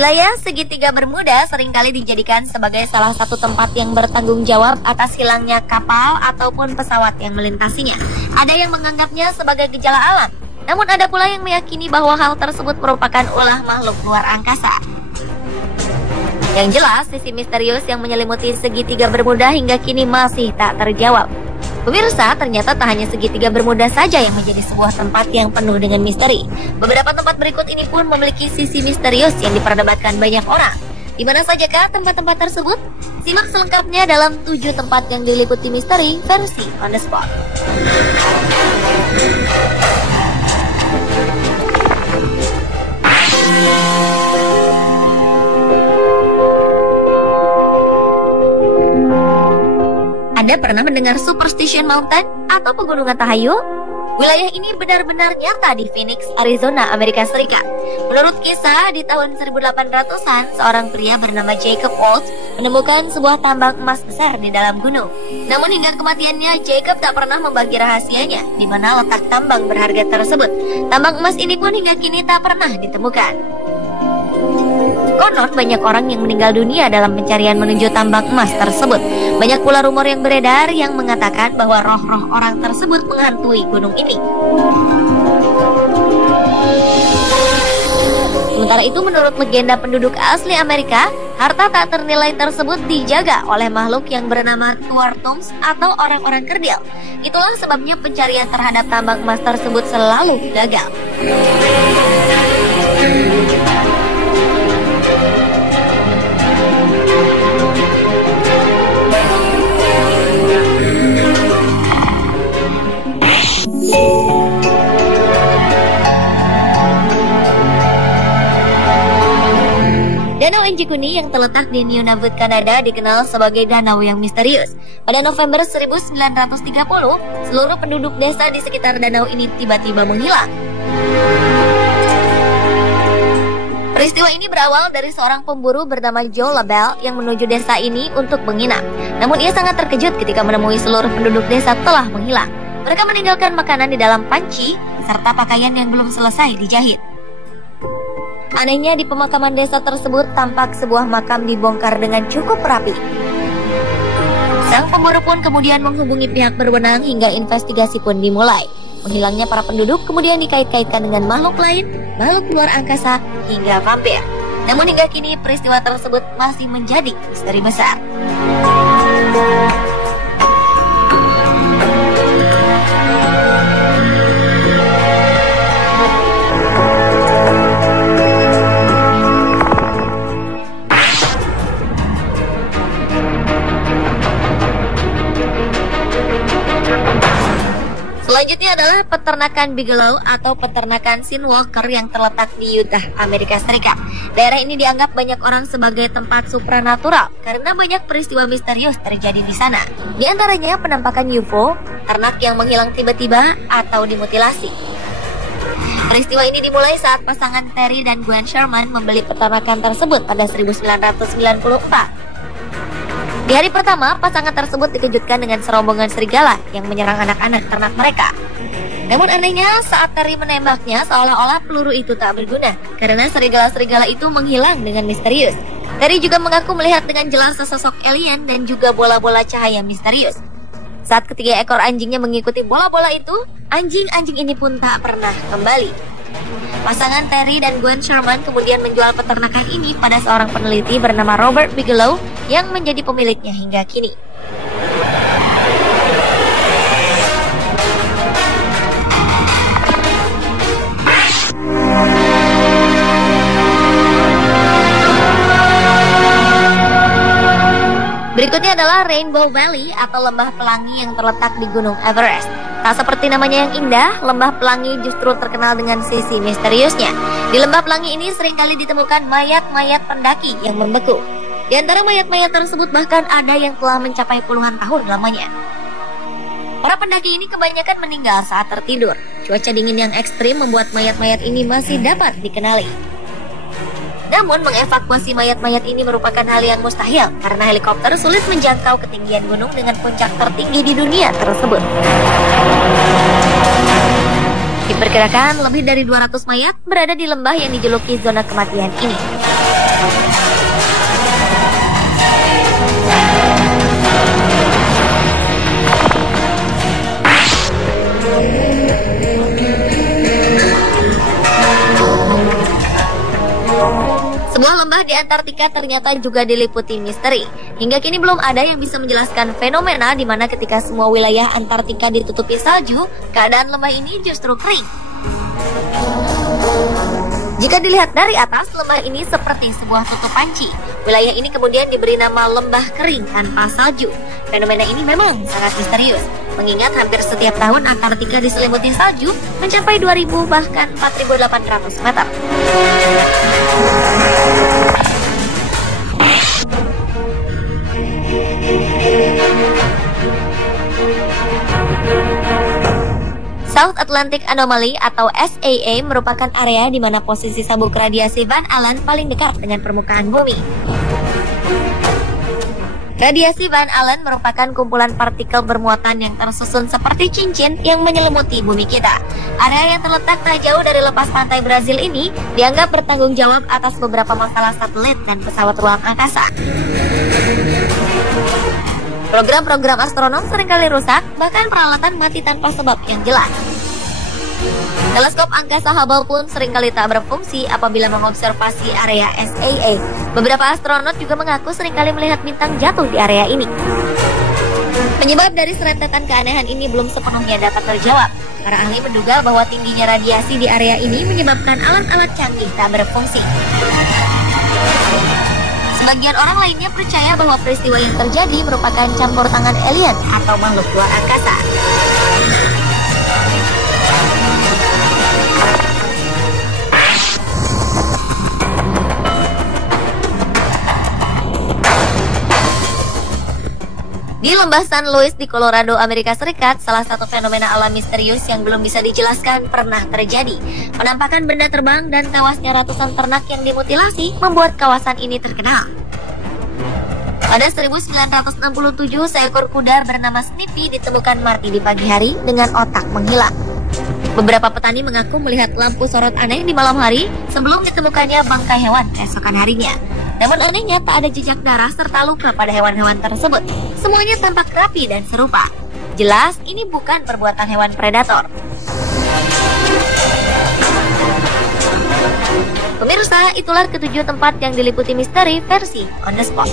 Wilayah segitiga Bermuda seringkali dijadikan sebagai salah satu tempat yang bertanggung jawab atas hilangnya kapal ataupun pesawat yang melintasinya. Ada yang menganggapnya sebagai gejala alam, namun ada pula yang meyakini bahwa hal tersebut merupakan ulah makhluk luar angkasa. Yang jelas, sisi misterius yang menyelimuti segitiga Bermuda hingga kini masih tak terjawab. Pemirsa, ternyata tak hanya segitiga Bermuda saja yang menjadi sebuah tempat yang penuh dengan misteri. Beberapa tempat berikut ini pun memiliki sisi misterius yang diperdebatkan banyak orang. Di mana sajakah tempat-tempat tersebut? Simak selengkapnya dalam 7 tempat yang diliputi misteri versi On The Spot. Anda pernah mendengar Superstition Mountain atau Pegunungan Tahayul? Wilayah ini benar-benar nyata di Phoenix, Arizona, Amerika Serikat. Menurut kisah, di tahun 1800-an, seorang pria bernama Jacob Waltz menemukan sebuah tambang emas besar di dalam gunung. Namun hingga kematiannya, Jacob tak pernah membagi rahasianya, di mana letak tambang berharga tersebut. Tambang emas ini pun hingga kini tak pernah ditemukan. Konon banyak orang yang meninggal dunia dalam pencarian menuju tambang emas tersebut. Banyak pula rumor yang beredar yang mengatakan bahwa roh-roh orang tersebut menghantui gunung ini. Sementara itu, menurut legenda penduduk asli Amerika, harta tak ternilai tersebut dijaga oleh makhluk yang bernama Tuartungs atau orang-orang kerdil. Itulah sebabnya pencarian terhadap tambang emas tersebut selalu gagal. Danau Enjikuni yang terletak di Nunavut, Kanada dikenal sebagai danau yang misterius. Pada November 1930, seluruh penduduk desa di sekitar danau ini tiba-tiba menghilang. Peristiwa ini berawal dari seorang pemburu bernama Joe Labelle yang menuju desa ini untuk menginap. Namun ia sangat terkejut ketika menemui seluruh penduduk desa telah menghilang. Mereka meninggalkan makanan di dalam panci serta pakaian yang belum selesai dijahit. Anehnya, di pemakaman desa tersebut tampak sebuah makam dibongkar dengan cukup rapi. Sang pemburu pun kemudian menghubungi pihak berwenang hingga investigasi pun dimulai. Menghilangnya para penduduk kemudian dikait-kaitkan dengan makhluk lain, makhluk luar angkasa, hingga vampir. Namun hingga kini peristiwa tersebut masih menjadi misteri besar. Selanjutnya adalah peternakan Bigelow atau peternakan Skinwalker yang terletak di Utah, Amerika Serikat. Daerah ini dianggap banyak orang sebagai tempat supranatural karena banyak peristiwa misterius terjadi di sana. Di antaranya penampakan UFO, ternak yang menghilang tiba-tiba, atau dimutilasi. Peristiwa ini dimulai saat pasangan Terry dan Gwen Sherman membeli peternakan tersebut pada 1994. Di hari pertama, pasangan tersebut dikejutkan dengan serombongan serigala yang menyerang anak-anak ternak mereka. Namun anehnya, saat Terry menembaknya, seolah-olah peluru itu tak berguna karena serigala-serigala itu menghilang dengan misterius. Terry juga mengaku melihat dengan jelas sesosok alien dan juga bola-bola cahaya misterius. Saat ketiga ekor anjingnya mengikuti bola-bola itu, anjing-anjing ini pun tak pernah kembali. Pasangan Terry dan Gwen Sherman kemudian menjual peternakan ini pada seorang peneliti bernama Robert Bigelow yang menjadi pemiliknya hingga kini. Berikutnya adalah Rainbow Valley atau Lembah Pelangi yang terletak di Gunung Everest. Tak seperti namanya yang indah, Lembah Pelangi justru terkenal dengan sisi misteriusnya. Di Lembah Pelangi ini seringkali ditemukan mayat-mayat pendaki yang membeku. Di antara mayat-mayat tersebut bahkan ada yang telah mencapai puluhan tahun lamanya. Para pendaki ini kebanyakan meninggal saat tertidur. Cuaca dingin yang ekstrim membuat mayat-mayat ini masih dapat dikenali. Namun mengevakuasi mayat-mayat ini merupakan hal yang mustahil karena helikopter sulit menjangkau ketinggian gunung dengan puncak tertinggi di dunia tersebut. Diperkirakan lebih dari 200 mayat berada di lembah yang dijuluki zona kematian ini. di Antartika ternyata juga diliputi misteri. Hingga kini belum ada yang bisa menjelaskan fenomena di mana ketika semua wilayah Antartika ditutupi salju, keadaan lembah ini justru kering. Jika dilihat dari atas, lembah ini seperti sebuah tutup panci. Wilayah ini kemudian diberi nama lembah kering tanpa salju. Fenomena ini memang sangat misterius, mengingat hampir setiap tahun Antartika diselimuti salju mencapai 2.000 bahkan 4.800 meter. South Atlantic Anomaly atau SAA merupakan area di mana posisi sabuk radiasi Van Allen paling dekat dengan permukaan bumi. Radiasi Van Allen merupakan kumpulan partikel bermuatan yang tersusun seperti cincin yang menyelimuti bumi kita. Area yang terletak tak jauh dari lepas pantai Brazil ini dianggap bertanggung jawab atas beberapa masalah satelit dan pesawat ruang angkasa. Program-program astronom seringkali rusak, bahkan peralatan mati tanpa sebab yang jelas. Teleskop angkasa Hubble pun seringkali tak berfungsi apabila mengobservasi area SAA. Beberapa astronot juga mengaku seringkali melihat bintang jatuh di area ini. Penyebab dari serentetan keanehan ini belum sepenuhnya dapat terjawab. Para ahli menduga bahwa tingginya radiasi di area ini menyebabkan alat-alat canggih tak berfungsi. Sebagian orang lainnya percaya bahwa peristiwa yang terjadi merupakan campur tangan alien atau makhluk luar angkasa. Di lembah San Luis di Colorado, Amerika Serikat, salah satu fenomena alam misterius yang belum bisa dijelaskan pernah terjadi. Penampakan benda terbang dan tewasnya ratusan ternak yang dimutilasi membuat kawasan ini terkenal. Pada 1967, seekor kuda bernama Snippy ditemukan mati di pagi hari dengan otak menghilang. Beberapa petani mengaku melihat lampu sorot aneh di malam hari sebelum ditemukannya bangkai hewan keesokan harinya. Namun anehnya tak ada jejak darah serta luka pada hewan-hewan tersebut. Semuanya tampak rapi dan serupa. Jelas ini bukan perbuatan hewan predator. Pemirsa, itulah ketujuh tempat yang diliputi misteri versi On The Spot.